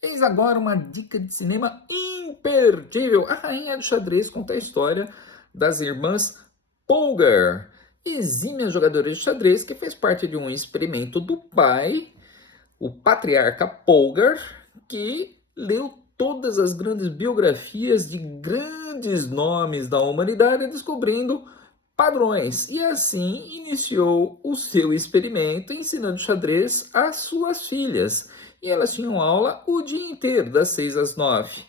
Eis agora uma dica de cinema imperdível. A Rainha do Xadrez conta a história das irmãs Polgar, exímias jogadoras de xadrez que fez parte de um experimento do pai, o patriarca Polgar, que leu todas as grandes biografias de grandes nomes da humanidade, descobrindo padrões. E assim iniciou o seu experimento ensinando xadrez às suas filhas. E elas tinham aula o dia inteiro, das 6 às 9,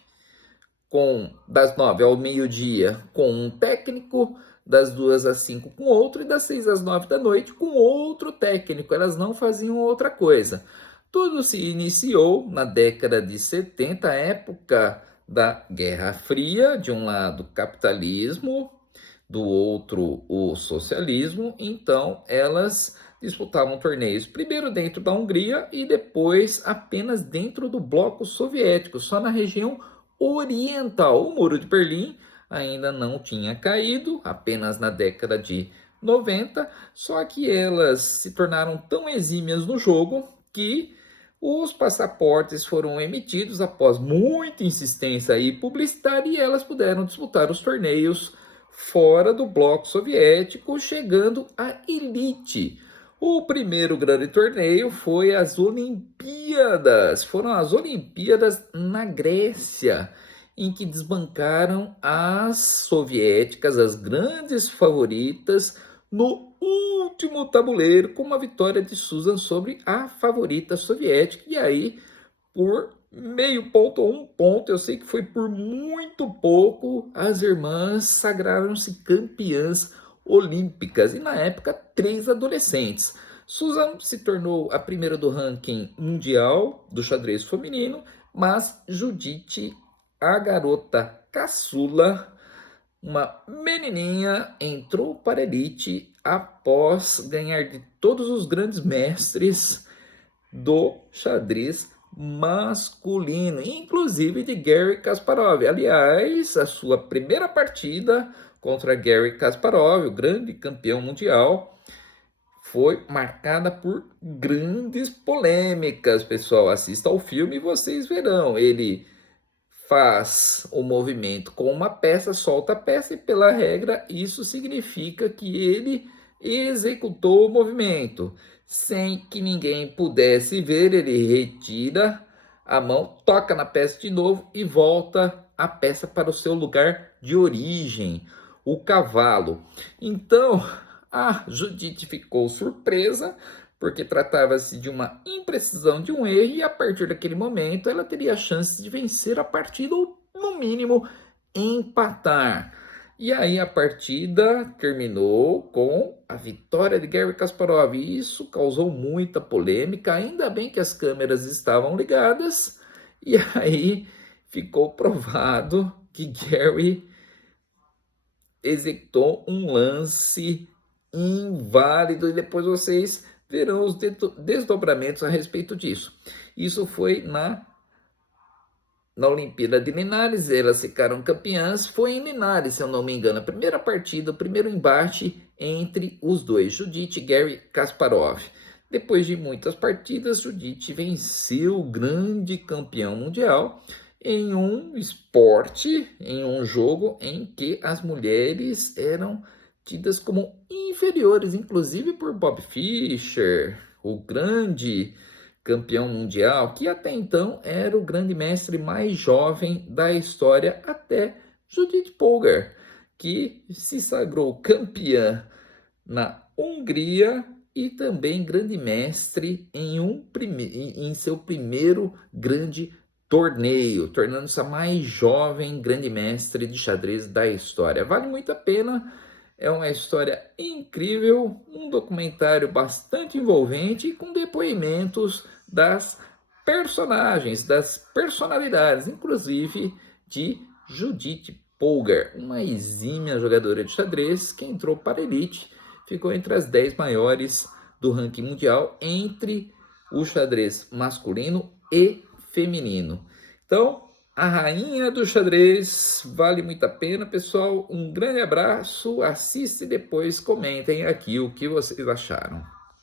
das 9 ao meio-dia com um técnico, das 2 às 5 com outro, e das 6 às 9 da noite com outro técnico. Elas não faziam outra coisa. Tudo se iniciou na década de 70, época da Guerra Fria, de um lado capitalismo, do outro o socialismo. Então elas disputavam torneios primeiro dentro da Hungria e depois apenas dentro do bloco soviético, só na região oriental. O Muro de Berlim ainda não tinha caído, apenas na década de 90, só que elas se tornaram tão exímias no jogo que os passaportes foram emitidos após muita insistência e publicitária, e elas puderam disputar os torneios fora do bloco soviético, chegando à elite. O primeiro grande torneio foi as Olimpíadas. Foram as Olimpíadas na Grécia, em que desbancaram as soviéticas, as grandes favoritas, no último tabuleiro, com uma vitória de Susan sobre a favorita soviética. E aí, por meio ponto ou um ponto, eu sei que foi por muito pouco, as irmãs sagraram-se campeãs olímpicas, e na época 3 adolescentes. Susan se tornou a primeira do ranking mundial do xadrez feminino, mas Judite, a garota caçula, uma menininha, entrou para a elite após ganhar de todos os grandes mestres do xadrez masculino, inclusive de Garry Kasparov. Aliás, a sua primeira partida contra Garry Kasparov, o grande campeão mundial, foi marcada por grandes polêmicas. Pessoal, assista ao filme e vocês verão. Ele faz o movimento com uma peça, solta a peça, e pela regra isso significa que ele executou o movimento. Sem que ninguém pudesse ver, ele retira a mão, toca na peça de novo e volta a peça para o seu lugar de origem, o cavalo. Então, a Judite ficou surpresa, porque tratava-se de uma imprecisão, de um erro, e a partir daquele momento ela teria a chance de vencer a partida, ou no mínimo empatar. E aí a partida terminou com a vitória de Garry Kasparov, e isso causou muita polêmica. Ainda bem que as câmeras estavam ligadas, e aí ficou provado que Garry executou um lance inválido, e depois vocês verão os desdobramentos a respeito disso. Isso foi na Olimpíada de Linares, elas ficaram campeãs. Foi em Linares, se eu não me engano, a primeira partida, o primeiro embate entre os dois, Judite e Garry Kasparov. Depois de muitas partidas, Judite venceu o grande campeão mundial em um esporte, em um jogo em que as mulheres eram tidas como inferiores, inclusive por Bob Fischer, o grande campeão mundial, que até então era o grande mestre mais jovem da história, até Judith Polgar, que se sagrou campeã na Hungria e também grande mestre em seu primeiro grande torneio, tornando-se a mais jovem grande mestre de xadrez da história. Vale muito a pena. É uma história incrível, um documentário bastante envolvente, com depoimentos das personagens, das personalidades, inclusive de Judith Polgar, uma exímia jogadora de xadrez que entrou para a elite, ficou entre as 10 maiores do ranking mundial entre o xadrez masculino e feminino. Então, a rainha do xadrez, vale muito a pena, pessoal. Um grande abraço, assiste e depois comentem aqui o que vocês acharam.